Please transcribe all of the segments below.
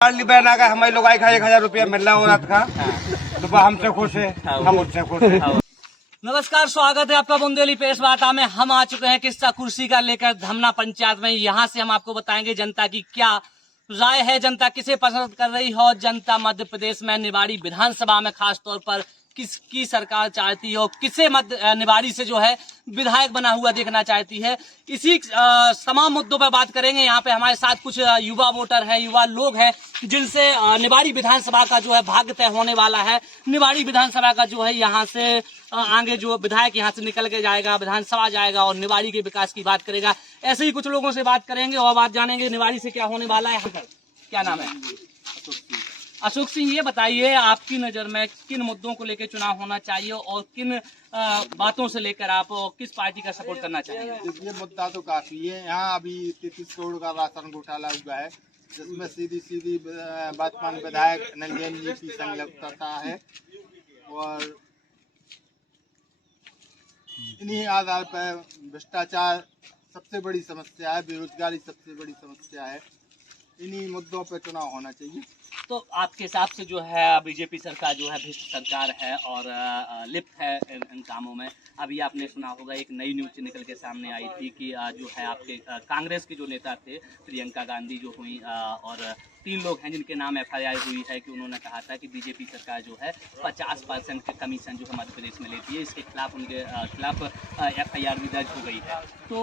बहन आ गए हमारे लोग आए 1000 रुपया मिल रहा है औरत का, तो हमसे खुश है, हम उससे खुश है। नमस्कार, स्वागत है आपका बुंदेली प्रेस वार्ता में। हम आ चुके हैं किस्सा कुर्सी का लेकर धमना पंचायत में। यहाँ से हम आपको बताएंगे जनता की क्या राय है, जनता किसे पसंद कर रही है और जनता मध्य प्रदेश में निवाड़ी विधानसभा में खास तौर पर किसकी सरकार चाहती है और किसे निवाड़ी से जो है विधायक बना हुआ देखना चाहती है। इसी तमाम मुद्दों पर बात करेंगे। यहाँ पे हमारे साथ कुछ युवा वोटर हैं, युवा लोग हैं, जिनसे निवाड़ी विधानसभा का जो है भाग्य तय होने वाला है। निवाड़ी विधानसभा का जो है यहाँ से आगे जो विधायक यहाँ से निकल के जाएगा, विधानसभा जाएगा और निवाड़ी के विकास की बात करेगा। ऐसे ही कुछ लोगों से बात करेंगे और बात जानेंगे निवाड़ी से क्या होने वाला है। क्या नाम है? अशोक सिंह, ये बताइए आपकी नजर में किन मुद्दों को लेकर चुनाव होना चाहिए और किन बातों से लेकर आप किस पार्टी का सपोर्ट करना चाहेंगे? ये मुद्दा तो काफी है। यहाँ अभी 33 करोड़ का राशन घोटाला हुआ है, जिसमें सीधी वर्तमान विधायक नंजन जी की संलिप्तता है और इन्हीं आधार पर भ्रष्टाचार सबसे बड़ी समस्या है, बेरोजगारी सबसे बड़ी समस्या है। इन्हीं मुद्दों पर चुनाव होना चाहिए। तो आपके हिसाब से जो है बीजेपी सरकार जो है भ्रष्ट सरकार है और लिप्त है इन कामों में। अभी आपने सुना होगा एक नई न्यूज निकल के सामने आई थी कि जो है आपके कांग्रेस के जो नेता थे प्रियंका गांधी जो हुई और 3 लोग हैं जिनके नाम FIR हुई है कि उन्होंने कहा था कि बीजेपी सरकार जो है 50% के कमीशन जो है मध्य प्रदेश में लेती है। इसके खिलाफ उनके खिलाफ FIR भी दर्ज हो गई है। तो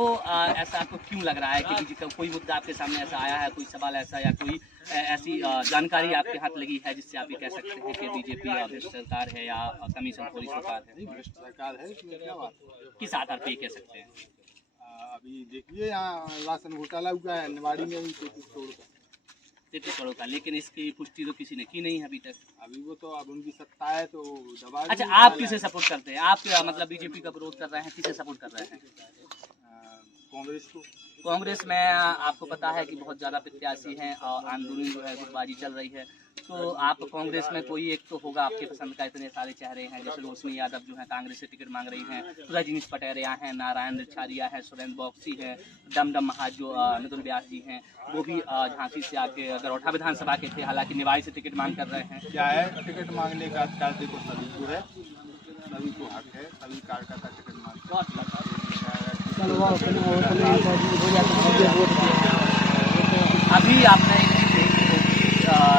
ऐसा आपको क्यों लग रहा है कि कोई मुद्दा आपके सामने ऐसा आया है, कोई सवाल ऐसा या कोई ऐसी जानकारी आपके हाथ लगी है जिससे आप ये कह सकते हैं कि बीजेपी भ्रष्ट सरकार है या कमीशन खोरी सरकार है? भ्रष्ट सरकार है, इसमें क्या बात है? किस आधार पर कह सकते हैं? अभी देखिए यहाँ राशन घोटाला हुआ है निवाड़ी में ही 33 करोड़ का। 33 करोड़ का, लेकिन इसकी पुष्टि तो किसी ने की नहीं है अभी तक। अभी वो तो अब उनकी सत्ता है तो दबा। अच्छा, आप किसे सपोर्ट करते हैं? आप मतलब बीजेपी का विरोध कर रहे हैं, किसे सपोर्ट कर रहे हैं? कांग्रेस को। कांग्रेस में आपको पता है कि बहुत ज़्यादा प्रत्याशी हैं और आंदोलन जो है गुटबाजी चल रही है। तो आप कांग्रेस में कोई एक तो होगा आपके पसंद का, इतने सारे चेहरे हैं जैसे रोशनी यादव जो है कांग्रेस से टिकट मांग रही हैं, रजनीश पटेरिया हैं, नारायण रिछारिया है, सुरेंद्र बॉक्सी है, डमडम महाज जो नदुल व्यास जी हैं, वो भी झांसी से आके गरौठा विधानसभा के थे, हालांकि निवाड़ी से टिकट मांग कर रहे हैं। क्या है टिकट मांगने का अधिकार देखो सभी को है, सभी को हक है, सभी कार्यकर्ता टिकट मांगते हैं। अभी आपने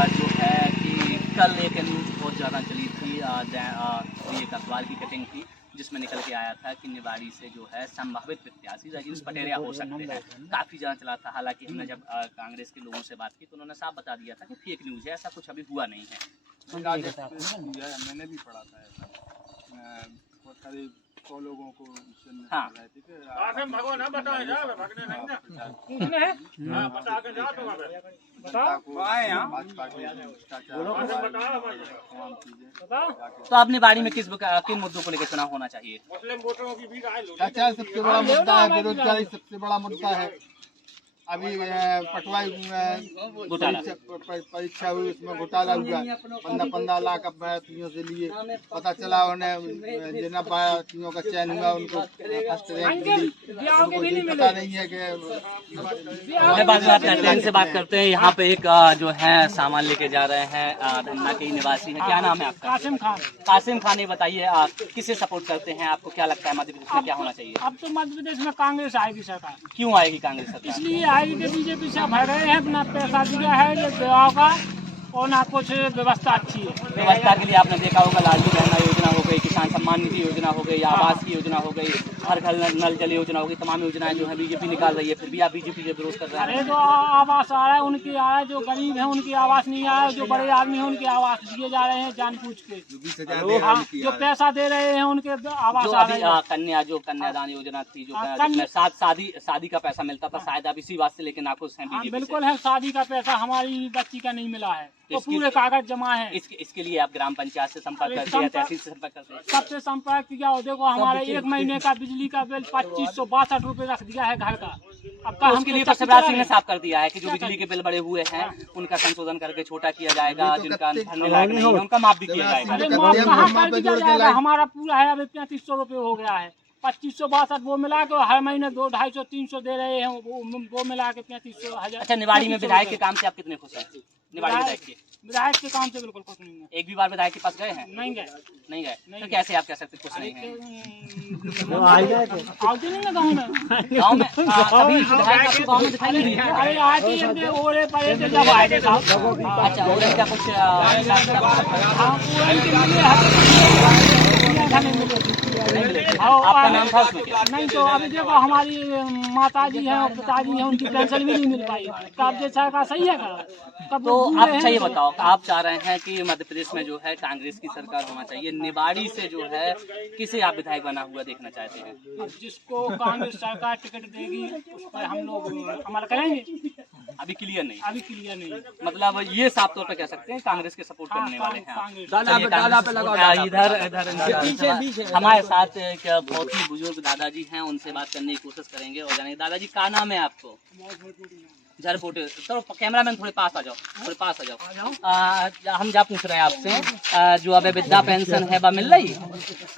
जो है कि कल एक न्यूज बहुत ज़्यादा चली थी, एक अखबार की कटिंग थी जिसमें निकल के आया था कि निवाड़ी से जो है संभावित प्रत्याशी रजनीश पटेरिया हो सकते हैं। काफ़ी ज़्यादा चला था, हालांकि हमने जब कांग्रेस के लोगों से बात की तो उन्होंने साफ बता दिया था कि फेक न्यूज़ है, ऐसा कुछ अभी हुआ नहीं है। मैंने भी पढ़ा था ऐसा, बहुत सारे 100 लोगों को हाँ। तो आप निवाड़ी में किन मुद्दों को लेकर चुनाव होना चाहिए? सबसे बड़ा मुद्दा है बेरोजगारी, सबसे बड़ा मुद्दा है। अभी पटवाई परीक्षा हुई, उसमें घोटाला हुआ, 15 लाख अभ्यर्थियों से लिए, पता चला उन्हें जिन अभ्यर्थियों का चयन हुआ उनको फर्स्ट रैंक मिली, उनको पता नहीं है कि से बात करते हैं। यहाँ पे एक जो है सामान लेके जा रहे हैं, धन्ना के निवासी हैं। क्या नाम है आपका? कासिम खान। कासिम खान, ये बताइए आप किसे सपोर्ट करते हैं? आपको क्या लगता है मध्य प्रदेश में क्या होना चाहिए? अब तो मध्य प्रदेश में कांग्रेस आएगी सरकार। क्यों आएगी कांग्रेस सरकार? इसलिए आएगी कि बीजेपी से भर रहे हैं, ना पैसा दिया है दवाओं का और ना कुछ व्यवस्था अच्छी है। व्यवस्था के लिए आपने देखा होगा लाडली बहना योजना हो गई, किसान सम्मान निधि योजना हो गई, आवास की योजना हो गई, हर घर नल जल योजना हो गई, तमाम योजनाएं जो है बीजेपी निकाल रही है, फिर भी आप बीजेपी के विरोध कर रहे हैं। अरे जो आवास आ रहा है उनकी आ रहा है, जो गरीब है उनकी आवास नहीं आ रहा है, जो बड़े आदमी है उनके आवास दिए जा रहे हैं जानबूझ के। जो पैसा दे रहे हैं उनके आवास आ रहे हैं। कन्यादान योजना थी जो शादी का पैसा मिलता था, शायद आप इसी बात से लेकर नाखुश हैं बीजेपी से? बिल्कुल है, शादी का पैसा हमारी बच्ची का नहीं मिला है, तो पूरे कागज जमा है। इसके लिए आप ग्राम पंचायत से संपर्क करते हैं, तहसील से संपर्क करते हैं? सबसे संपर्क किया हो, देखो हमारे 1 महीने का बिजली का बिल 2562 रुपए रख दिया है घर का। अब तो उसके लिए तो शिवराज सिंह ने साफ कर दिया है कि जो बिजली के बिल बड़े हुए हैं उनका संशोधन करके छोटा किया जाएगा, जिनका भरने लायक नहीं है उनका माफ भी किया जाएगा। कहाँ कर दिया जाएगा? हमारा पूरा है अभी 3500 रुपए हो गया है, 2562 वो मिला के हर महीने 200, 250, 300 दे रहे हैं, वो मिला के 3500 हजार। अच्छा, निवाड़ी में विधायक के काम से आप कितने खुश हैं? निवाड़ी विधायक के काम से बिल्कुल खुश नहीं है। एक भी बार विधायक के पास गए हैं? नहीं गए। नहीं गए तो कैसे आप कह सकते खुश नहीं हैं? आते नहीं ना गाँव में। गाँव में कभी विधायक आपको गाँव में दिखाई नहीं दिए? अरे आती है ओरे पड़े थे जब आए थे साहब। अच्छा, और क्या कुछ आपका नाम था उसमें क्या? नहीं तो अभी देखो हमारी माताजी हैं और पिताजी हैं, उनकी पेंशन भी नहीं मिल पाई। तब जो सरकार सही है कब? तो आप अच्छा ये बताओ, आप चाह रहे हैं कि मध्य प्रदेश में जो है कांग्रेस की सरकार होना चाहिए, निवाड़ी से जो है किसे आप विधायक बना हुआ देखना चाहते हैं? अब जिसको कांग्रेस सरकार टिकट देगी उस पर हम लोग अमल करेंगे। अभी क्लियर नहीं? अभी क्लियर नहीं। मतलब ये साफ तौर पे कह सकते हैं कांग्रेस के सपोर्ट करने वाले हैं आप। इधर हमारे साथ एक बहुत ही बुजुर्ग दादाजी हैं, उनसे बात करने की कोशिश करेंगे और जानेंगे। दादाजी क्या नाम है आपको? झरपोटे। तो कैमरामैन थोड़े पास आ जाओ, थोड़े पास आ जाओ। हम जा पूछ रहे हैं आपसे, जो अब वृद्धा पेंशन है वह मिल रही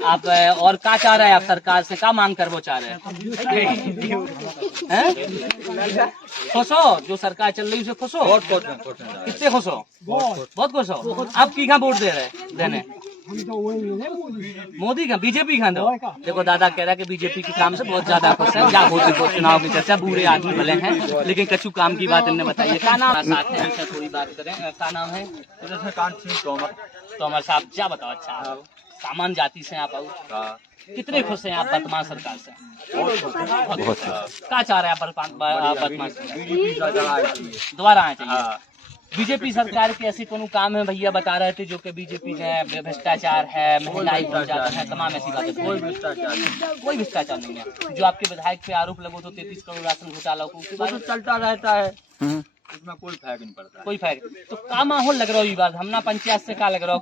आप, और क्या चाह रहे हैं आप सरकार से, क्या मांग कर वो चाह रहे हैं? खुश हो जो सरकार चल रही है उसे खुश हो? कितने खुश हो? बहुत खुश हो। आप की कहाँ वोट दे रहे देने? मोदी का, बीजेपी का? दो देखो, दादा कह रहा है कि बीजेपी के काम से बहुत ज्यादा खुश है। क्या होती चुनाव की चर्चा, बूढ़े आदमी भले हैं लेकिन कछु काम की बात इन्हें बताइए। क्या नाम साथ है, इनसे थोड़ी बात करें। क्या नाम है? तोमर साहब, क्या बताओ। अच्छा, सामान्य जाति से आप आओ, कितने खुश हैं आप वर्तमान सरकार से? बहुत। क्या चाह रहे हैं आप वर्तमान सरकार दोबारा आना चाहिए? बीजेपी सरकार के ऐसे कोनो काम है भैया बता रहे थे जो कि बीजेपी में भ्रष्टाचार है, महिलाएं भ्रष्टाचार है, तमाम ऐसी बातें। कोई भ्रष्टाचार नहीं है। जो आपके विधायक पे आरोप लगो तो 33 करोड़ राशन घोटाला को चलता रहता है, उसमें कोई फर्क नहीं पड़ता। कोई फर्क। तो क्या माहौल लग रहा है? बात हमना पंचायत से क्या लग रहा है?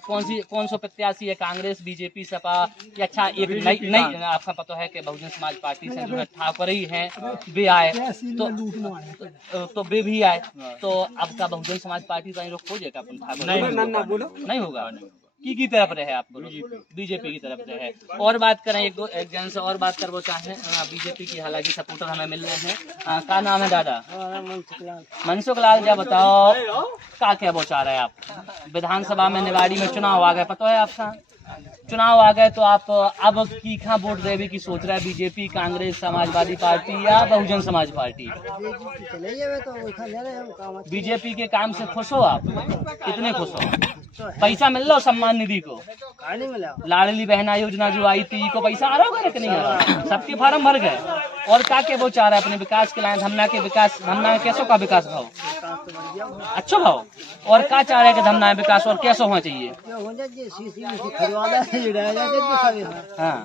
कौन सा प्रत्याशी है? कांग्रेस, बीजेपी, सपा? अच्छा, एक नई आपका पता है कि बहुजन समाज पार्टी से जो है ठाकुर ही है, वे आए तो वे भी आए। तो अब का बहुजन समाज पार्टी का लोग खोजेगा अपन ठाकुर? नहीं होगा। की तरफ रहे आप बोलो? बीजेपी की तरफ रहे। और बात करें एक जन से और बात करना चाहें बीजेपी की, हालांकि सपोर्टर हमें मिल रहे हैं। क्या नाम है दादा? मनसुख लाल। क्या बताओ क्या वो चाह रहे हैं आप? विधानसभा में निवाड़ी में चुनाव आ गए, पता है आपका? चुनाव आ गए तो आप अब की कहाँ वोट देवी की सोच रहा है? बीजेपी, कांग्रेस, समाजवादी पार्टी या बहुजन समाज पार्टी? बीजेपी के काम से खुश हो आप? कितने खुश हो? पैसा मिल रहा हो सम्मान निधि को? लाडली बहना योजना जो आई थी को पैसा आ रहा होगा कि नहीं आ रहा? सबके फार्म भर गए। और क्या वो चाह रहा है अपने विकास के लाइन? धमना के विकास, धमना कैसो का विकास भाव? अच्छा भाव। और क्या चाह रहे हैं कि धमना विकास और कैसा होना चाहिए? हाँ।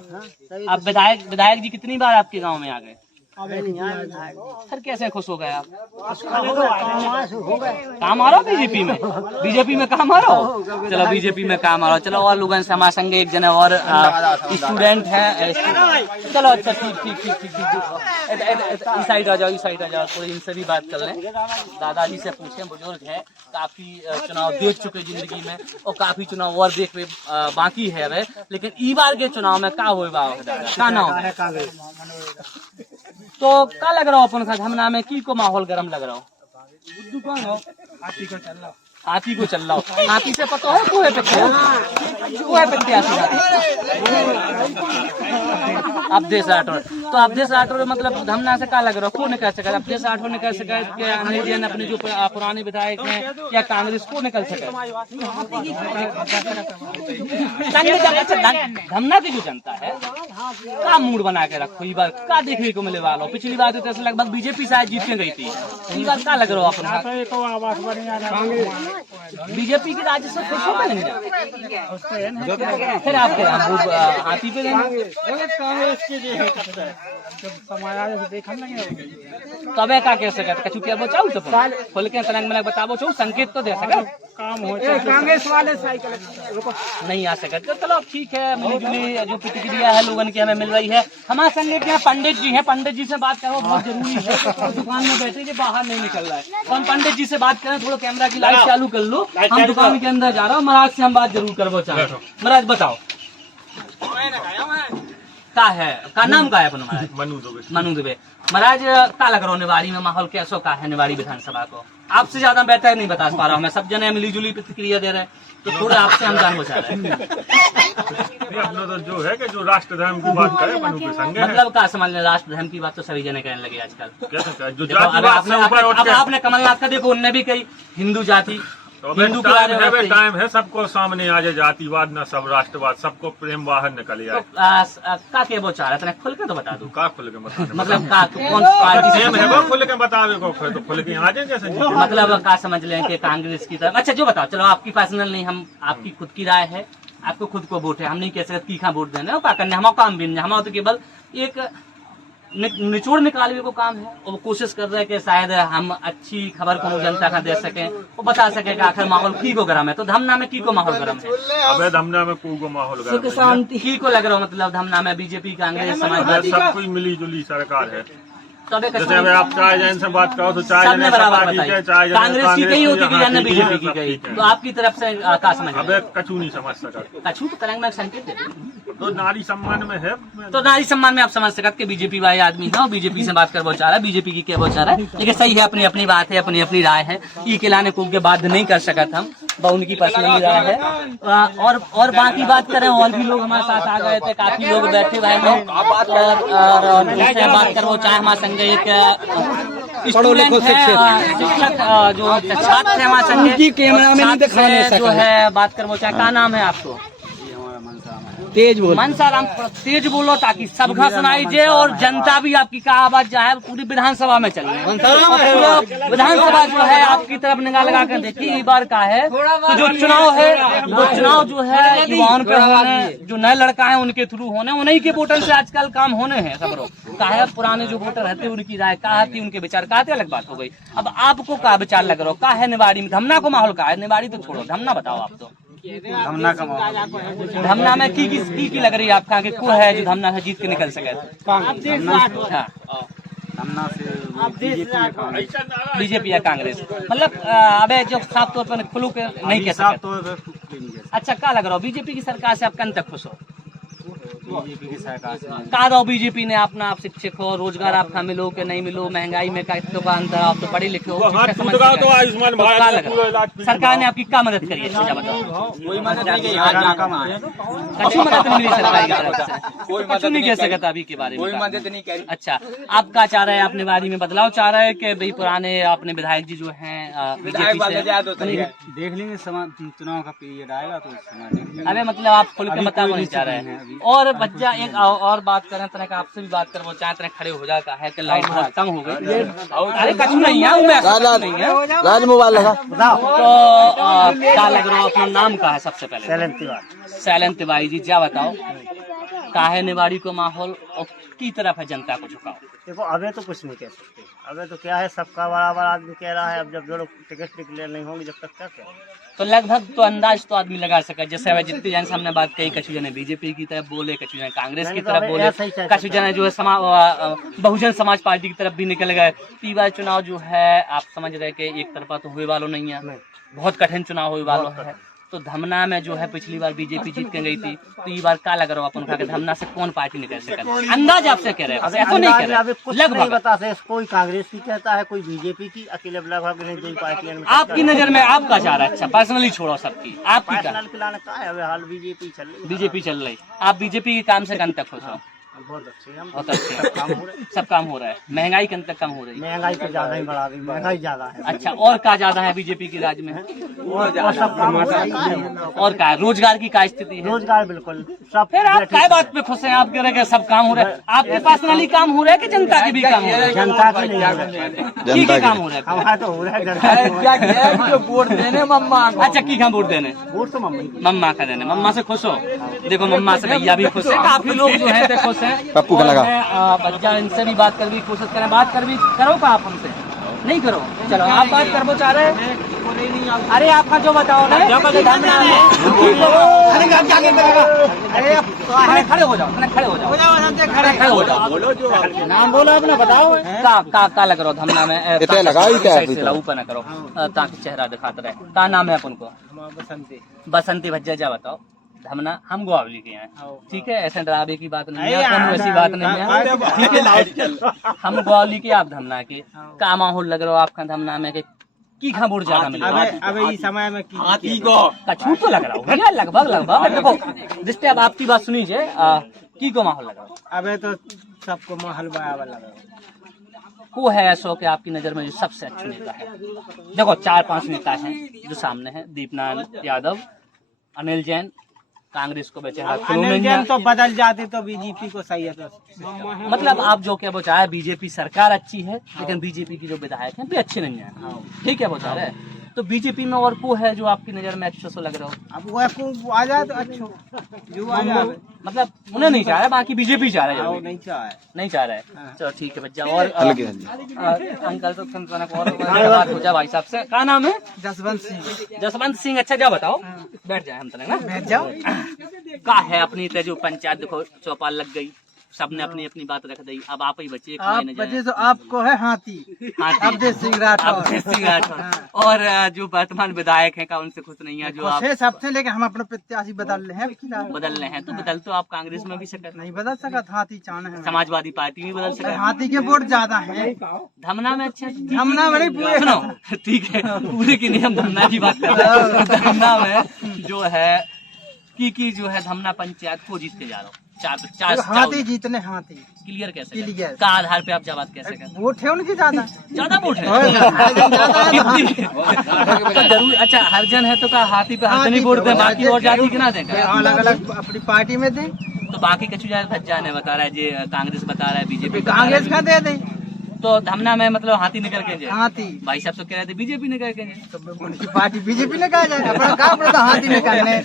अब विधायक जी कितनी बार आपके गांव में आ गए? सर कैसे खुश हो गए आप? काम आ रहा हो बीजेपी में? बीजेपी में काम आ रहा हो? चलो बीजेपी में काम आ रहा हो। चलो और लोगों से हमारे संग एक जने और स्टूडेंट है। चलो अच्छा, ठीक। इस साइड आ जाओ, इस साइड आ जाओ, थोड़ी इनसे भी बात कर लें। दादाजी से पूछें, बुजुर्ग है, काफी चुनाव देख चुके जिंदगी में और काफी चुनाव और देख बाकी है वे। लेकिन ई बार के चुनाव में क्या हुआ क्या नाम है? तो क्या लग रहा हो अपन का धमना में की को माहौल गर्म लग रहा हो? हाथी को चल रहा हो। हाथी से पता है कोई प्रत्याशी अवधेश राठौर। तो अवधेश राठौर मतलब धमना से क्या लग रहा हो? क्यों निकल सके अवधेश राठौर? निकल सके अपने जो पुराने विधायक हैं या कांग्रेस को निकल सके? धमना की जो जनता है क्या मूड बना के रखो? ये बार क्या देखने को मिले वालों? पिछली बार तो ऐसे लगभग बीजेपी शायद जीत के गई थी। ये बार क्या लग रहा हो अपन? बीजेपी की राज्य से खुश हो गए फिर आपके हाथी पे तबे का कह सकते कछु क्या बचाओ तो खोल के तलंग में बताबो छो संकेत तो दे सके काम हो कांग्रेस वाले साइकिल नहीं आ सके। तो चलो ठीक है, मिली जो प्रतिक्रिया है लोगों की हमें मिल रही है। हमारे संग के पंडित जी हैं, पंडित जी से बात करो, बहुत जरूरी है। दुकान में बैठे जी बाहर नहीं निकल रहा है, तो हम पंडित जी से बात करें। थोड़ा कैमरा की लाइट चालू कर लो, हम दुकान के अंदर जा रहा हूँ। महाराज से हम बात जरूर करबो चाहे। महाराज बताओ का है का नाम का है अपन महाराज? मनु दुबे। महाराज का लग रहा निवाड़ी में माहौल कैसो का है निवाड़ी विधानसभा को? आपसे ज्यादा बेहतर नहीं बता पा रहा हूँ मैं, सब जने मिली जुली प्रतिक्रिया दे रहे हैं, तो थोड़ा आपसे हम जान बचा रहे हैं। अपना तो जो है कि जो राष्ट्र धर्म की बात करे मनु के संग है। मतलब का समझ लें, राष्ट्र धर्म की बात तो सभी जने कहने लगे आजकल। क्या जो देखो, अगर जातिवाद से ऊपर उठ अब के आपने कमलनाथ का देखो, उनने भी कही हिंदू जाति तो हिंदू के बारे में कही। टाइम है सबको सामने आ जाए, जातिवाद न सब राष्ट्रवाद, सबको प्रेम बाहर निकल तो आए। का के वो चाह रहा था, खुल के तो बता दो का खुल के बताने मतलब का कौन पार्टी प्रेम है वो खुल के बतावे को, तो खुल के आ जाए जैसे मतलब का समझ लें कि कांग्रेस की तरफ। अच्छा जो बताओ, चलो आपकी पर्सनल नहीं, हम आपकी खुद की राय है, आपको खुद को वोट है, हम नहीं कह सकते की वोट देना है, क्या करना है, हमारा काम भी नहीं, हमारा तो केवल एक निचोड़ निकालने को काम है, और वो कोशिश कर रहे हैं कि शायद हम अच्छी खबर को जनता का दे सकें, वो बता सके कि आखिर माहौल की को गरम है। तो धमना में की को माहौल गरम है? अबे धमना में को माहौल की को लग रहा हो, मतलब धमना में बीजेपी कांग्रेस समाजवादी सब कोई मिली जुली सरकार है। तो जैसे अगर आप चाहे जैन से बात करो तो चाहे सबने बराबर बताई, चाहे कांग्रेस की कही होती कि जाने बीजेपी की कही, तो आपकी तरफ से का समझ? अबे कछु नहीं समझ सका, कछु तो तरंग में संकेत दे तो नारी सम्मान में है, तो नारी सम्मान में आप समझ सकते कि बीजेपी वाले आदमी है और बीजेपी से बात कर वो चाह रहा है, बीजेपी की क्या वो चाह रहा है, लेकिन सही है, अपनी अपनी बात है, अपनी अपनी राय है, ई के लाने को के बाध्य नहीं कर सका था, वह उनकी पर्सनल राय है। और बाकी बात करें, और भी लोग हमारे साथ आ गए थे, काफी लोग बैठे हुए हैं, और दूसरे बात कर वो चाहे हमारे संग एक स्टूडेंट है, शिक्षक जो छात्र है हमारे संग, कैमरा में नहीं दिखाने जो है बात कर वो चाहे, क्या नाम है आपको? तेज बोलो, मनसाराम, तेज बोलो ताकि सबका सुनाई दे और जनता भी आपकी का आवाज जो है पूरी विधानसभा में चल रही है। विधानसभा जो है आपकी तरफ निगाह लगा कर देखिए, इस बार का है तो जो चुनाव है, वो चुनाव जो है युवाओं पे होने, जो नए लड़का है उनके थ्रू होने, उन्हीं के वोटर से आजकल काम होने हैं सब लोग का है। पुराने जो वोटर रहते उनकी राय का थी, उनके विचार का थे, अलग बात हो गई। अब आपको का विचार लग रहा हो का है निवाड़ी में? धमना को माहौल का है, निवाड़ी तो छोड़ो, धमना बताओ आप। तो धमना का माहौल, धमना में की लग रही है आपका कि को है जो धमना से जीत के निकल सके? धमना से बीजेपी या कांग्रेस, मतलब अबे जो साफ तौर पर खुलू के नहीं कह सकते। अच्छा क्या लग रहा हो बीजेपी की सरकार से आप कन तक खुश हो? बीजेपी की सरकार से कहा दो बीजेपी ने अपना, आप शिक्षक हो, रोजगार आपका मिलो कि नहीं मिलो, महंगाई में का अंतर, आप तो पढ़े लिखे हो, सरकार ने आपकी क्या मदद करी है? बताओ। कोई मदद नहीं, कछु मदद नहीं मिली सरकार की तरफ से, कछु नहीं कह सकता अभी के बारे में, कोई मदद नहीं करी। अच्छा आप क्या चाह रहे हैं? अपने बारे में बदलाव चाह रहे हैं कि भाई पुराने अपने विधायक जी जो हैं बीजेपी से देख लेंगे, चुनाव का पीरियड आएगा तो अबे मतलब आप खुल के बताओ नहीं चाह रहे हैं। और बच्चा एक और बात करें, तरह आपसे भी बात कर वो चाहे तरह खड़े हो जाता है कि लाइट बहुत कम हो गई। अरे कुछ नहीं है, नहीं है मोबाइल लगा। तो क्या लग रहा है? अपना नाम का है सबसे पहले? सैलन तिवारी। सैलन तिवारी जी, क्या बताओ काहे निवाड़ी को माहौल और की तरफ है जनता को झुकाओ? देखो अबे तो कुछ नहीं कह सकते, अबे तो क्या है, सबका बराबर आदमी कह रहा है। अब जब जो लोग टिकट डिक्लेयर नहीं होंगे जब तक क्या तो लगभग तो अंदाज तो आदमी लगा सका, जैसे अब जितने जन हमने बात कही, कछु जने बीजेपी की तरफ बोले, कछु जने कांग्रेस की तरफ बोले, कछु जने जो है बहुजन समाज पार्टी की तरफ भी निकल गए। ई बार चुनाव जो है आप समझ रहे कि एक तरफा तो हुए वालों नहीं है, बहुत कठिन चुनाव हुए वालों है। तो धमना में जो है पिछली बार बीजेपी जीत के गई थी, तो ये बार क्या लग रहा हो अपन का धमना से कौन पार्टी निकल सका? अंदाज आपसे कह रहे हैं, ऐसा नहीं कह रहे, लगभग बता सकते। कोई कांग्रेस की कहता है, कोई बीजेपी की, अकेले लगभग दो पार्टियां। आपकी नजर में आपका चाह रहा है? अच्छा पर्सनली छोड़ो सबकी, आपकी का है हाल बीजेपी चल रही, बीजेपी चल रही। आप बीजेपी के काम से कन तक खुश हो? बहुत अच्छे, बहुत अच्छे, सब काम हो रहा है। महंगाई कन तक कम हो रही है? महंगाई तो ज्यादा ही बढ़ा रही, महंगाई ज्यादा है। अच्छा और क्या ज्यादा है बीजेपी की राज में? और क्या है? रोजगार की क्या स्थिति है? रोजगार बिल्कुल सब। फिर आप क्या बात पे खुश हैं? आप कह रहे हैं सब काम हो रहा है, आपके पर्सनली काम हो रहा है कि जनता के भी काम हो रहा है? जनता के नहीं हो रहा है, की काम हो रहा है? हमारा तो हो रहा है जनता। वोट देने मम्मा। अच्छा की वोट देने? वोट तो मम्मा का देने। मम्मा से खुश हो? देखो मम्मा से भैया भी खुश है, काफी लोग जो है खुश है। पप्पू का लगा बच्चा, इनसे भी बात कर भी कोशिश करें, बात कर भी करो का आप हमसे नहीं करो? चलो आप बात करबो चाह रहे हैं? अरे आपका जो बताओ ना, अरे खड़े हो जाओ, खड़े हो जाओ, खड़े हो जाओ, नाम बोलो अपना, बताओ का लग रहा धमना में? ऊपर न करो ताकि चेहरा दिखाते रहे। क्या नाम है अपन को? बसंती। बसंती भज्जा, जा बताओ धमना हम ग्वावली के हैं, ठीक है, ऐसे डरावे की बात नहीं है, कोनो ऐसी बात नहीं है, ठीक है। हम ग्वावली के, आप धमना के, का माहौल लग रहा हो आपका धमना में की खबर ज्यादा मिल रहा है? अबे इस समय में हाथी को कछू तो लग रहा हो भैया, लगभग देखो जिससे अब आपकी बात सुनी जाए, की को माहौल लग रहा हो? अबे तो सबको माहौल बराबर लग रहा है। को है ऐसा कि आपकी नजर में जो सबसे अच्छा नेता है? देखो 4-5 नेता हैं जो सामने हैं, दीपनारायण यादव, अनिल जैन, कांग्रेस को बेचे अनिल जैन तो बदल जाते तो बीजेपी को सही है। तो मतलब आप जो क्या बचा है, बीजेपी सरकार अच्छी है लेकिन बीजेपी की जो विधायक हैं वे अच्छे नहीं है, ठीक है बचा रहे। तो बीजेपी में और को है जो आपकी नजर में अच्छा सा लग रहा हो? अब वो आ जाए तो अच्छा, जो आ जाए मतलब उन्हें नहीं चाह रहा है, बाकी बीजेपी चाह रहा है, नहीं चाहे, नहीं चाह रहा है। चलो ठीक है बच्चा। और अंकल तो और बात हो जाए भाई साहब से, क्या नाम है? जसवंत सिंह। जसवंत सिंह, अच्छा जा बताओ, बैठ जाए हम तरह ना, बैठ जाओ। का है अपनी जो पंचायत देखो चौपाल लग गई, सबने अपनी अपनी बात रख दी, अब आप ही बचे, आप बचे तो आपको है हाथी, अवधेश सिंह राठौर। और जो वर्तमान विधायक हैं का उनसे खुश नहीं है जो आप सबसे लेके हम अपना प्रत्याशी बदल रहे हैं, तो बदल तो आप कांग्रेस में भी सकते नहीं बदल सका, हाथी चाहना है, समाजवादी पार्टी भी बदल सकते, हाथी के वोट ज्यादा है धमना में। अच्छा धमना में नहीं पूरे, सुनो ठीक है, पूरे की नहीं, हम धमना की बात कर रहे हैं। धमना में जो है की जो है धमना पंचायत को जीत के जा रहा हूँ, चार हाथी जीतने, हाथी क्लियर कैसे क्लियर का आधार पे आप जवाब कैसे करते? वोट है उनकी ज्यादा वोट है तो जरूर। अच्छा हरजन है तो का हाथी पे हरजन ही वोट दे, बाकी और जाति के ना देंगे, अलग अलग अपनी पार्टी में दे। तो बाकी कछु भज्जा ने बता रहा है जी, कांग्रेस बता रहा है, बीजेपी कांग्रेस का दे दे। तो धमना में मतलब हाथी निकल के जाए, हाथी भाई साहब तो कह रहे थे बीजेपी निकल के जाए, तो उनकी पार्टी बीजेपी ने कहा जाए, अपना काम पड़ा तो हाथी निकालने।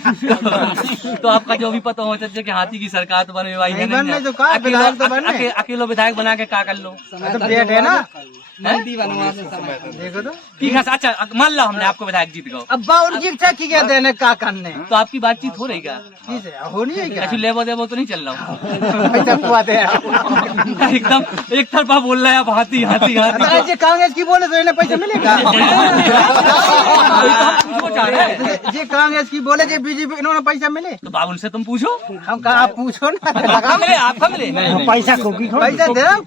तो आपका जो भी पता हो सकता है कि हाथी की सरकार तो बने भाई है बनने जो कहा विधायक तो बनने, अकेलो विधायक बना के का कर लो, तो पेट है ना, देखो तो ठीक है। अच्छा मान लो हमने आपको विधायक जीत गए, अब उनकी इच्छा की क्या देने का करने, तो आपकी बातचीत हो रही क्या? होनी है क्या? अच्छा लेवो देवो तो नहीं चल रहा हूँ एकदम एक तरफा बोल रहा है आप, हाथी हाथी हाथी। ये कांग्रेस की बोले तो इन्हें पैसा मिलेगा, ये कांग्रेस की बोले जो बीजेपी इन्होंने पैसा मिले, तो बाबुल से तुम पूछो, हम कहा आप पूछो ना, आपका मिले पैसा पैसा दे रहा हूँ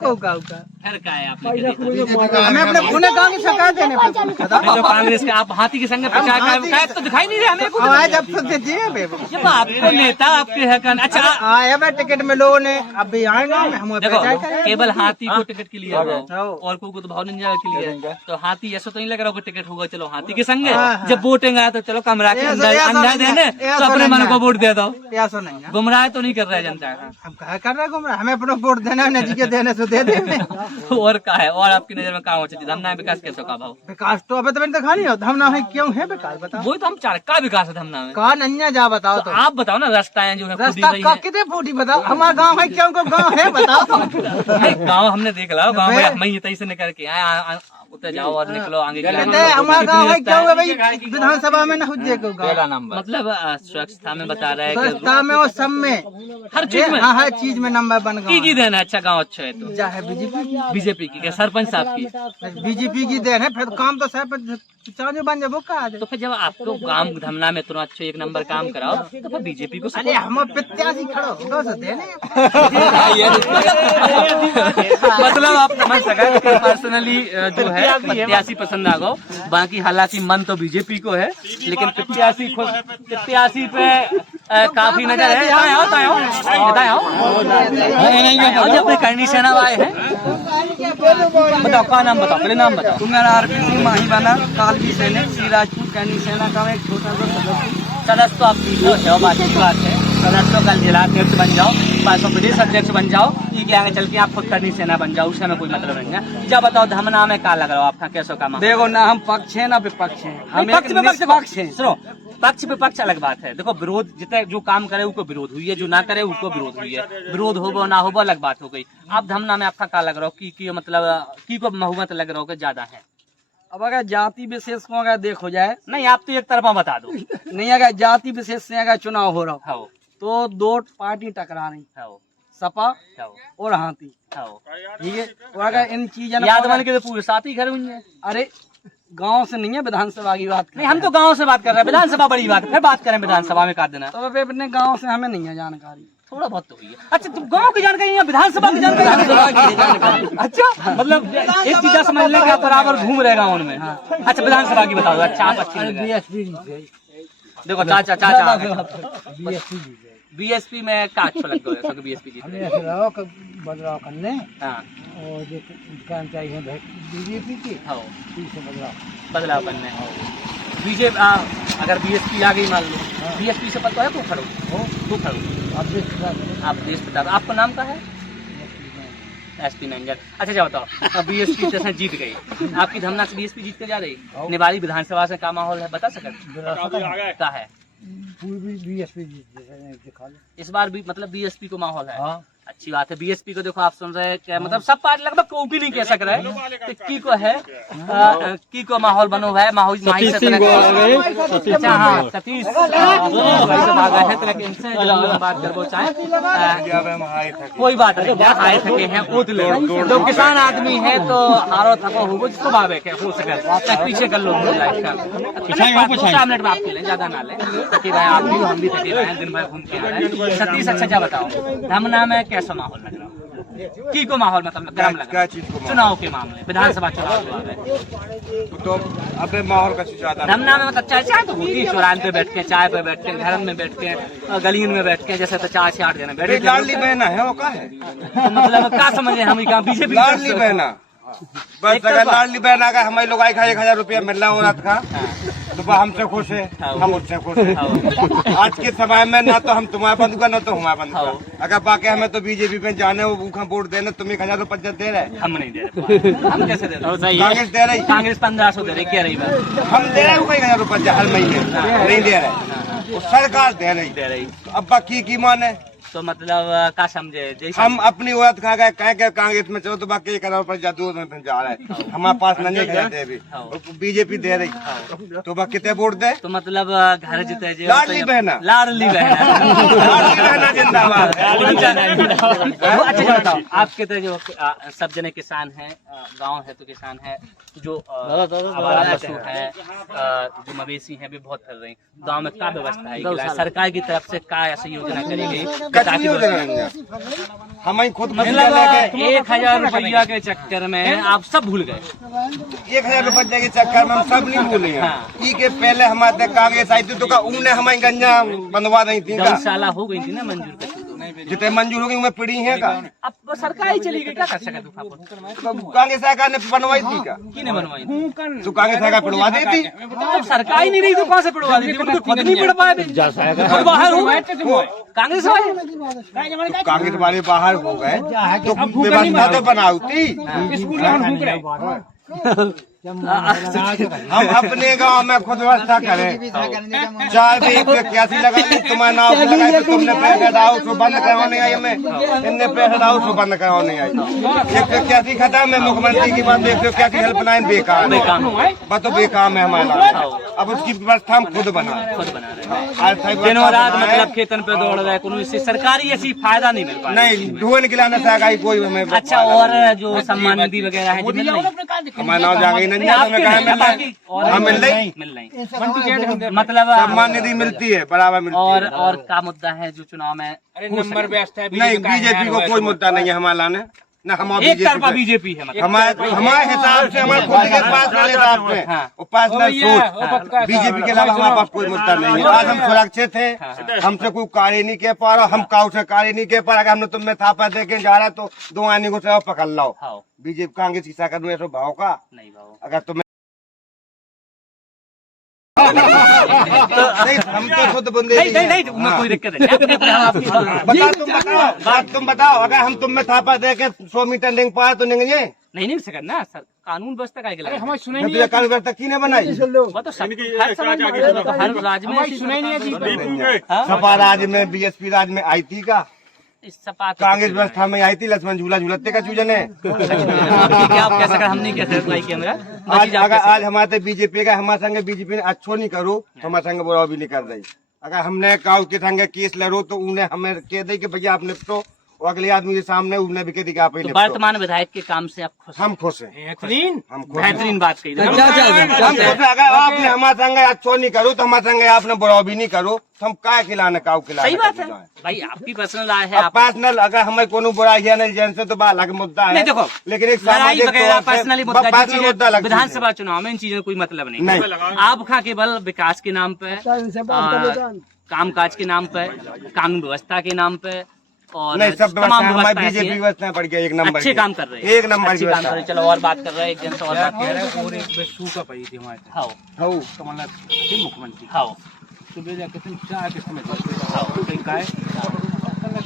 फिर क्या है आपने हमें अपने पुणे कांग्रेस सरकार देने जो कांग्रेस के आप हाथी के संग प्रचार कर तो दिखाई नहीं रहे हमें कुछ। जब तो दीजिए जब आपको नेता आपके है कन। अच्छा आए भाई टिकट में लोगों ने अभी आएंगे हम देखो केवल हाथी को टिकट के लिए और को तो भाव नहीं जाएगा के लिए, तो हाथी ऐसा तो नहीं लग रहा कि टिकट होगा चलो हाथी के संग, जब वोटिंग आया तो चलो कमरा के अंदर देने तो अपने मन को वोट दे दो, ऐसा नहीं गुमराह तो नहीं कर रहा है जनता का, हम कहा कर रहे गुमराह, हमें अपना वोट देना है, नजी के देने से दे देने। और क्या है, और आपकी नजर में कहाँ हो चाहिए धमना विकास कैसे का भाव? विकास तो अभी तो मैंने देखा नहीं हो, धमना है क्यों है विकास बताओ, वही तो हम चार का विकास है धमना में, कहा नन्या जा बताओ, तो आप बताओ ना रास्ताएं जो है रास्ता का कितने फूटी बताओ, हमारा गाँव है क्यों गाँव है बताओ। गाँव हमने देख ला, गाँव में मैं तई से निकल के आए, उतर जाओ और निकलो आगे, हमारा गाँव है क्यों भाई, विधानसभा में न हो जाएगा, मतलब स्वच्छता में बता रहा है, स्वच्छता में और सब में हर चीज में, हर चीज में नंबर बन गया की देना अच्छा गाँव अच्छा है तो चाहे बीजेपी की सरपंच साहब की, बीजेपी की देन है, फिर काम तो सरपंच बन जाए वो कहा। तो फिर जब आपको गांव धमना में इतना अच्छा एक नंबर काम कराओ तो फिर बीजेपी को अरे हम प्रत्याशी खड़ो होगा तो देने मतलब आप समझ सका पर्सनली जो है प्रत्याशी पसंद आ गो, बाकी हालांकि मन तो बीजेपी को है लेकिन प्रत्याशी पे काफी नजर है। जब करनी सेना आए हैं, बताओ का नाम बताओ, पहले नाम बताओ। मेरा आरपी सिंह माही बना कालवी सैनिक श्री राजपूत कैनी सेना का एक छोटा सा सदस्य तो आप पीछे हो, बात की बात है, सदस्य तो कल जिला अध्यक्ष बन जाओ, 500 प्रदेश अध्यक्ष बन जाओ, ये के आगे चल के आप खुद करनी सेना बन जाओ, उससे हमें कोई मतलब नहीं है। जब बताओ धमना में का लग रहा हो आपका कैसो काम? देखो ना हम पक्ष है ना विपक्ष है, हम पक्ष है। सुनो पक्ष विपक्ष अलग बात है, देखो विरोध जितने जो काम करे उसको विरोध हुई है, जो ना करे उसको विरोध हुई है, विरोध हो ना हो अलग बात हो गई। आप धमना में आपका का लग रहा हो की मतलब की को बहुमत लग रहा हो कि ज्यादा है? अब अगर जाति विशेष को अगर देखो जाए, नहीं आप तो एक तरफा बता दो, नहीं अगर जाति विशेष से अगर चुनाव हो रहा हो तो दो पार्टी टकरा रही, सपा और हाथी, ठीक है। और अगर इन चीजों याद मान के तो पूरे साथ ही घर हुई है। अरे गांव से नहीं है, विधानसभा की बात नहीं, हम तो गांव से बात कर रहे हैं, विधानसभा बड़ी बात है, फिर बात करें विधानसभा में कर देना। तो अब अपने गांव से हमें नहीं है जानकारी। थोड़ा बहुत तो हुई है। अच्छा, तुम गांव की जानकारी या विधानसभा की जानकारी? अच्छा, मतलब एक चीज समझने का बराबर घूम रहे गाँव में। अच्छा, विधानसभा की बताओ। अच्छा, आप अच्छी देखो चाचा बीएसपी में का अच्छा लगता है? बीएसपी जीत बदलाव करने हाँ, और जो काम चाहिए बीजेपी की हाँ, बदलाव करने बीजेपी। अगर बीएसपी आ गई मान लो, बीएसपी से पता है तू खड़ो आप देश बता दो। आपका नाम क्या है? SP manager. अच्छा, क्या बताओ, बीएसपी जैसे जीत गई, आपकी धमना से बीएसपी जीत के जा रही, निवाड़ी विधानसभा से क्या माहौल है बता सकते? क्या है बीएसपी इस बार भी? मतलब बीएसपी को माहौल है। अच्छी बात है। बीएसपी को देखो, आप सुन रहे हैं क्या, मतलब सब पार्टी लगभग कोई भी नहीं कह सक रहे तो की को है, की को माहौल बनो है माहौल अच्छा, हाँ, सतीश भागा है तो बात कर चाहे कोई बात नहीं, आए थके हैं तो किसान आदमी है तो हारो थको हो स्वाभाविक है, हो सके पीछे कर लो मिनट बात के लिए ज्यादा ना ले, थके रहे आप भी, हम भी थके रहे दिन भर घूम के आ रहे हैं। सतीश, अच्छा क्या बताओ, धमना में कैसा माहौल लग रहा है? की को माहौल मतलब गर्म लग रहा है? चुनाव के मामले, विधानसभा चुनाव तो अबे माहौल का ज्यादा धमना में मतलब चाय तो होती है, चौराहे पे बैठ के, चाय पे बैठ के, घर में बैठ के, गलियों में बैठ के, जैसे तो 4 से 8 जने बैठे। लाडली बहना है वो का है, तो मतलब क्या समझे हम क्या बीजेपी लाडली बहना? बस अगर लाडली बहन आ गए, हमारे लोग आए खा 1000 रुपया मिल रहा हो रात का, तो हमसे खुश है, हम उससे खुश है। आज के समय में ना तो हम तुम्हारे बंद ना तो हमारे बंद। अगर बाकी हमें तो बीजेपी में जाने वो वोट देने, तुम 1000 रुपया दे रहे, हम नहीं दे रहे। हम कैसे दे रहे? कांग्रेस दे रही, कांग्रेस 1500 दे रही, क्या रही बात? हम दे रहे हो 1000 रुपया हर महीने, नहीं दे रहे, वो सरकार दे रही। अब बाकी की माने तो मतलब क्या समझे, जैसे हम अपनी औरत खा गए, कह के कांग्रेस में चलो तो बाकी 1000 रुपया जादू में जा रहा है, हमारे पास नहीं जाते अभी, बीजेपी दे रही, तो बाकी कितने वोट दे? तो मतलब घर जीते लाडली बहना, लाडली बहना, लाडली बहना जिंदाबाद। अच्छा बताओ, आपके तो जो सब जने किसान हैं, गांव है तो किसान है, जो आवारा पशु है, जो मवेशी है भी बहुत फैल रही, गांव में क्या व्यवस्था है? सरकार की तरफ से क्या ऐसी योजना करी गई? हम खुद मतलब 1000 रुपया के चक्कर में आप सब भूल गए। 1000 रुपया के चक्कर में हम सब नहीं भूले हैं। ई के पहले हमारे कांग्रेस आई थी तो का ऊने हमारी गंजा बनवा नहीं थी, गौशाला हो गई थी ना मंजूर, जितने मंजूर हो गई उनमें पीढ़ी है का, अब सरकार ही चली गई, क्या कर सकते? कांग्रेस सरकार ने बनवाई थी का, किने बनवाई? तो कांग्रेस सरकार पिड़वा दी थी, जब सरकार ही नहीं रही तो कहाँ से पिड़वा दी थी? उनको खुद नहीं पिड़ पाए, बाहर हो गए कांग्रेस वाले, कांग्रेस वाले बाहर हो गए तो व्यवस्था तो बनाई थी। हम अपने गांव में खुद व्यवस्था करें, चाय भी 181 लगाई, तुम्हारे नाव पे लगाई तो तुमने पैसे डालो तो बंद करवा नहीं आई, हमें इनने पैसे डालो तो बंद करवा नहीं आई। 181 खत्म है, मुख्यमंत्री की बात 181 हेल्पलाइन बेकार बस, तो बेकार है हमारा। अब उसकी व्यवस्था हम खुद बना रहे, दिनों रात मतलब खेतन पे दौड़ रहे, कोई इससे सरकारी ऐसी फायदा नहीं मिल पाया। नहीं ढूंढ खिलाने सरकारी कोई हमें। अच्छा, और जो सम्मान निधि वगैरह है हमारा नाम जा गई नहीं, मिल रही, मतलब सम्मान निधि मिलती है, बराबर मिलती है। और क्या मुद्दा है जो चुनाव में नंबर व्यस्त है? नहीं, बीजेपी को कोई मुद्दा नहीं है हमारा लाने ना, हम एक तरफा बीजेपी है, मतलब हमारे हिसाब से, हमारे खुद के पास वाले हिसाब से पर्सनल सोच, बीजेपी के अलावा हमारे पास कोई मुद्दा नहीं है। आज हम सुरक्षित हैं, हमसे कोई कार्य नहीं कह पा रहा, हम काउ से कार्य नहीं कह पा रहा। अगर हमने तुम्हें थापा दे के जा रहा तो 2 आने को पकड़ लो। बीजेपी कांग्रेस की साकर में ऐसा भाव का नहीं भाव, अगर तुम्हें हम तो खुद बंदे नहीं, कोई दिक्कत नहीं। तुम बताओ, अगर हम तुम्हें थापा दे के 100 मीटर नहीं पाए तो नहीं सकता ना सर, कानून व्यवस्था का कानून व्यवस्था की ने बनाई? हर राज्य में, सपा राज्य में, बीएसपी राज्य में आई थी का, सपा कांग्रेस व्यवस्था में आई थी, लक्ष्मण झूला झूलते का चूजन है। आप कैसे हम नहीं कहते, आज हमारे बीजेपी का हमारे संग बीजेपी ने अच्छो नहीं करो तो हमारे संग बुरा भी नहीं कर रही। अगर हमने काउ के संग केस लड़ो तो उन्हें हमें कह दे कि भैया आप निपटो, और अगले आदमी के सामने उन्हें भी कह दी कि आप ही तो लिपटो। वर्तमान विधायक के काम से आप खुश हैं? हम खुश हैं, बेहतरीन हम खुश हैं। बेहतरीन बात कही। हम खुश हैं। अगर आपने हमारे संगे अच्छो नहीं करो तो हमारे संगे आपने बुरा भी नहीं करो तो हम काय खिलाने काउ खिलाने। सही बात है भाई, आपकी पर्सनल राय है। अब आप पर्सनल अगर हमें कोनो बुरा है नहीं जैन से तो बात अलग मुद्दा है। नहीं देखो, लेकिन एक लड़ाई सामाजिक वगैरह तौर पे पर्सनली मुद्दा, पर्सनल जिस चीज़- मुद्दा लगती है। विधानसभा चुनाव में इन चीजों का कोई मतलब नहीं, नहीं। आपका केवल विकास के नाम पे, कामकाज के नाम पे, कानून व्यवस्था के नाम पे और नहीं, सब तमाम व्यवस्था हमारी व्यवस्था ऐसी बीजेपी है। व्यवस्था बढ़ गया, एक नंबर अच्छे की। काम कर रहे हैं, एक नंबर अच्छी की काम कर रहे हैं। चलो और बात कर रहे हैं, एक जन से और बात कर रहे हैं। और एक बे सूखा पड़ी थी हमारे हाँ हाँ। कमलनाथ थे मुख्यमंत्री। हाँ सुबह जाके तुम चाय के समय कहीं का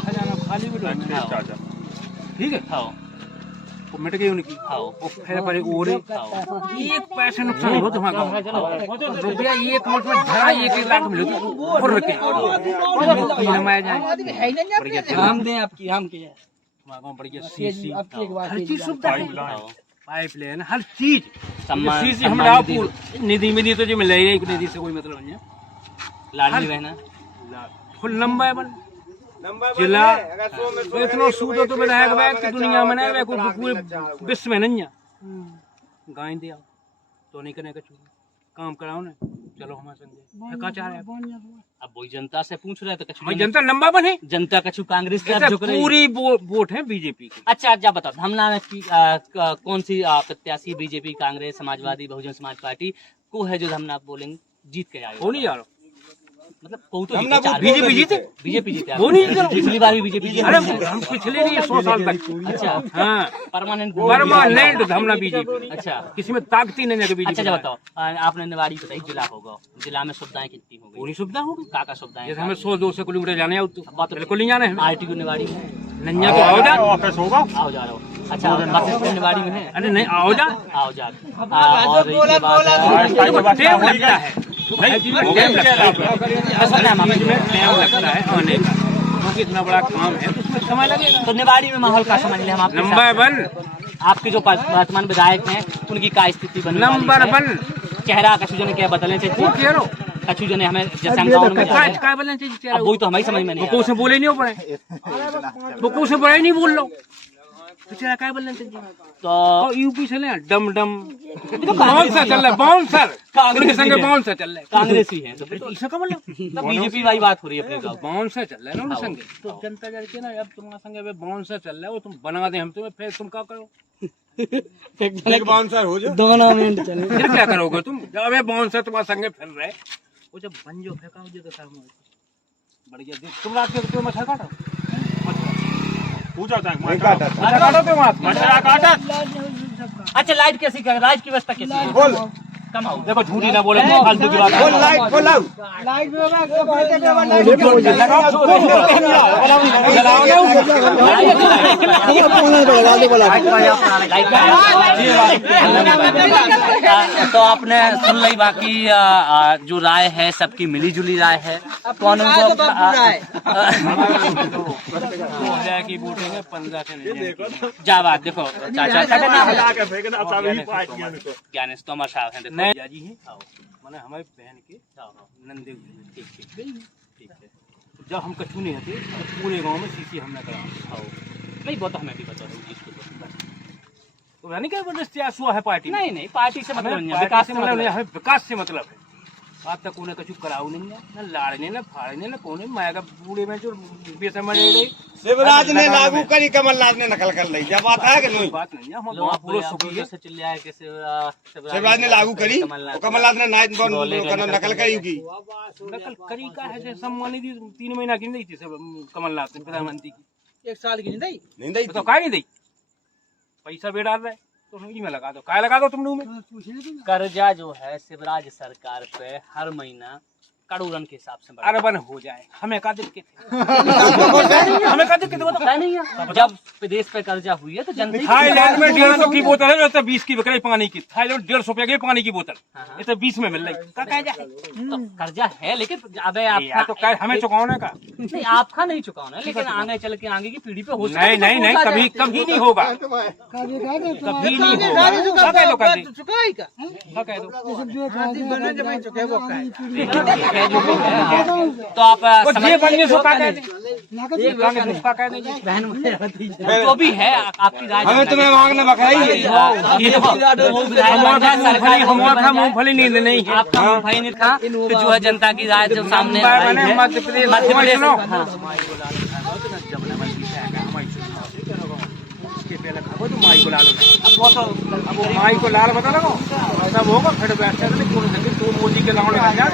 खजाना खाली भी हाँ ठीक है, हाँ वो मिट गई उनकी। हाँ वो फिर पड़े ओरे एक पैसे नुकसान हो तुम्हारा गाँव रुपया एक अकाउंट में धरा 1-1 लाख मिले तो और रखे नमाया जाए बढ़िया हम दें आपकी हम के तुम्हारा गाँव बढ़िया सीसी आपकी एक बात हर है। चीज सुविधा है, पाइप लाइन हर चीज सम्मान- सीसी सम्मान हम निधि। निधि में दी तो जो मिल रही है निधि से कोई मतलब नहीं है। लाडली बहना फुल लंबा है बन जिला इतना सूद तो विधायक बैग की दुनिया में नहीं को पूरे विश्व में नहीं है। गाय दिया तो नहीं करने का चूड़ी काम कराओ ना, चलो हमारे संग क्या चाह रहे हैं? अब वही जनता से पूछ रहे तो कछु भाई जनता लंबा बने, जनता कछु कांग्रेस की तरफ झुक रही है। पूरी वोट है बीजेपी की। अच्छा अच्छा बताओ, धमना में की कौन सी प्रत्याशी बीजेपी, कांग्रेस, समाजवादी, बहुजन समाज पार्टी को है जो धमना आप बोलेंगे जीत के आएगा? वो नहीं यार मतलब को तो धमना जीते, बीजेपी जीते, बीजेपी जीते, वो नहीं जीते। पिछली बार भी बीजेपी जीते। अरे हम पिछले नहीं 100 साल तक। अच्छा हाँ परमानेंट धमना बीजेपी। अच्छा किसी में ताकत ही नहीं है बीजेपी। अच्छा बताओ, आपने निवाड़ी बताई जिला होगा, जिला में सुविधाएं कितनी हो गई? पूरी सुविधा होगी। का सुविधाएं? जैसे हमें 100-200 किलोमीटर जाने हैं तो बिल्कुल नहीं जाना है। आरटीओ निवाड़ी में नैया तो आओ जा, ऑफिस होगा। आओ जा रहा हूँ। अच्छा बस स्टैंड निवाड़ी में है? अरे नहीं आओ जा, आओ जा। और इसके बाद टाइम लगता है टाइम लगता है आने का, क्योंकि इतना बड़ा काम है तो उसमें समय लगेगा। तो निवाड़ी में माहौल का समझ ले हम आपके नंबर साथ। 1 आपके जो वर्तमान विधायक हैं उनकी क्या स्थिति बनी? नंबर 1 चेहरा कछु जने क्या बदलने वो चाहिए, कह रहो कछु जने हमें शंकाओं में जा रहे हैं। काय बोलना चाहिए? अब वही तो हमारी समझ में नहीं आ वो रहा। से बोले नहीं हो पड़े, वो से बड़ा ही नहीं बोल लो बेचारा काय बोलना चाहिए? तो और यूपी से ले डम डम बाउंसर चल रहा है, बाउंसर उनके संग बाउंसर चल रहा है। कांग्रेसी है तो फिर तो इसका मतलब बीजेपी वाली बात हो रही है अपने गाँव। बाउंसर चल रहा है ना उनके संग, तो जनता जाके ना अब तुम्हारे संग बाउंसर चल रहा है, वो तुम बना दे हम तुम्हें, फिर तुम क्या करो? एक बाउंसर हो जाए। दोनों मिनट चले फिर क्या करोगे तुम? जब बाउंसर तुम्हारे संग फिर रहे, वो जब बन जो फेंका हो जगह बढ़िया देख तुम रात के मच्छर काटो, पूछा था नहीं काटा था। मच्छर काटो तुम रात में। मच्छर काटा। अच्छा लाइट कैसी कर, लाइट की व्यवस्था कैसी है? बोल कम आओ। देखो झूठी ना बोले, फालतू की बात बोल लाइट खोलाओ। तो आपने सुन ली, बाकी जो राय है सबकी मिली जुली राय है। कौन उनको की बूटेंगे 15 से नहीं जा बात देखो चाचा चाचा ना हो। जाके फेंकना, अब सब ही पार्ट किया इनको। ज्ञानेश तोमर साहब हैं, देखो नहीं जाजी हैं माने हमारी बहन के नंदे ठीक ठीक है। जब हम कछु नहीं हथे तो पूरे गांव में सीसी हमने करा, नहीं वो तो हमें भी बता दो इसको तो यानी क्या बदस्तियास हुआ है पार्टी में? नहीं पार्टी से मतलब हमें नहीं है, पार्टी विकास से से मतलब मतलब नहीं, है। हमें विकास से मतलब है। आज तक उन्हें कछु कराऊ नहीं है, न लाड़ने न फाड़ने न कोने माया का बूढ़े में जो बेसमझ रही शिवराज ने लागू करी, कमलनाथ ने नकल कर ली। जब बात है कि नहीं, बात नहीं है। हम लोग पूरा सुखी है। से चिल्ला है कि शिवराज ने लागू करी और कमलनाथ ने नाइट नकल करी की। नकल करी का है जैसे सम्मानित 3 महीना की नहीं थी कमलनाथ ने प्रधानमंत्री की 1 साल की नहीं नहीं दी तो काय नहीं दी, पैसा भी डाल रहे तो उसी में लगा दो, काय लगा दो तुम लोग में। कर्जा जो है शिवराज सरकार पे हर महीना करोड़न के हिसाब से बढ़ा अरे बन हो जाए, हमें का दिक्कत है? हमें का दिक्कत है बताओ? है नहीं है। जब विदेश पे कर्जा हुई है तो जनता थाईलैंड में 150 की बोतल है, तो 20 की बिक रही पानी की। थाईलैंड 150 रुपए की पानी की बोतल, ये तो 20 में मिल रही। का कह जाए तो कर्जा है, लेकिन अबे यार आपका तो क्या हमें चुकाने का? नहीं आपका नहीं चुकाना है, लेकिन आगे चल के आगे की पीढ़ी पे हो सकता है। नहीं नहीं नहीं, कभी कभी नहीं होगा, कभी नहीं होगा। क्या कह दो कर दी? क्या कह दो? तो आप वो समझ ये बनने से क्या कहते? जो भी है आपकी राय हमें तुम्हें मांगने बकराई मूंगफली नींद नहीं है आपका मूंगफली नहीं था तो जो है जनता की राय जो सामने आई है मध्य प्रदेश हाँ। माई को लाल बता लगो सब होगा फिर बैठे तो मोदी के नाम लगा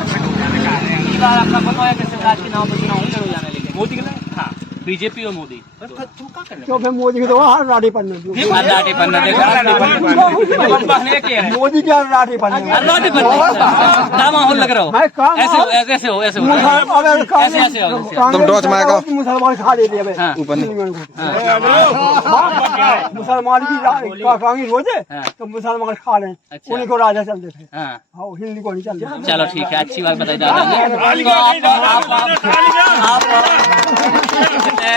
इस बार आपका पता है कि शिवराज के नाम पर चुनाव नहीं लड़ो जाने लेकिन मोदी के हाँ बीजेपी और मोदी तो फिर मोदी को तो राठी पन्ना राठी पन्ना देखो मोदी क्या राठी पन्ना राठी पन्ना क्या माहौल लग रहा हो ऐसे हो ऐसे हो ऐसे हो ऐसे ऐसे हो तुम टॉर्च मारेगा मुसलमान खा लेते हैं हाँ। ऊपर मुसलमान की कांगी रोजे तो मुसलमान खा लें अच्छा। उन्हीं को राजा चलते थे हाँ हाँ हिंदी को नहीं चलते चलो ठीक है अच्छी बात बताई दादा ने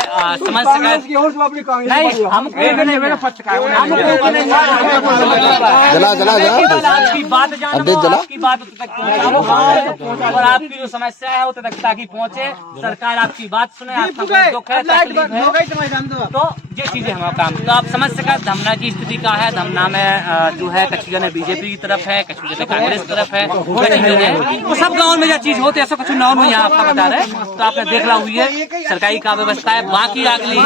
तो आप समझ सके कांग्रेस की और सब अपनी कांग्रेस नहीं की हमको जला आपकी बात जानो आपकी बात उस तक पहुंचाओ और आपकी जो समस्या है वो तक ताकि पहुंचे सरकार आपकी बात सुने आपका दुख है तकलीफ है तो ये चीजें हमारा काम तो आप समझ सका धमना की स्थिति का है धमना में जो है कच्ची जगह बीजेपी की तरफ है कच्ची जगह कांग्रेस की तरफ है वो सब गाँव में जो चीज होती है ऐसा कुछ नॉन में यहाँ आपका बता रहे तो आपने देखला हुई है सरकारी का व्यवस्था है बाकी अगली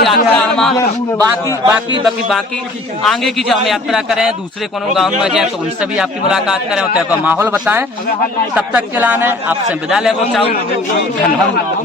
बाकी आगे की जो हम यात्रा करें दूसरे कोनो गाँव में जाए तो उनसे भी आपकी मुलाकात करें और माहौल बताएं तब तक के लाने आपसे विदा लेको चाहूँ धन्यवाद।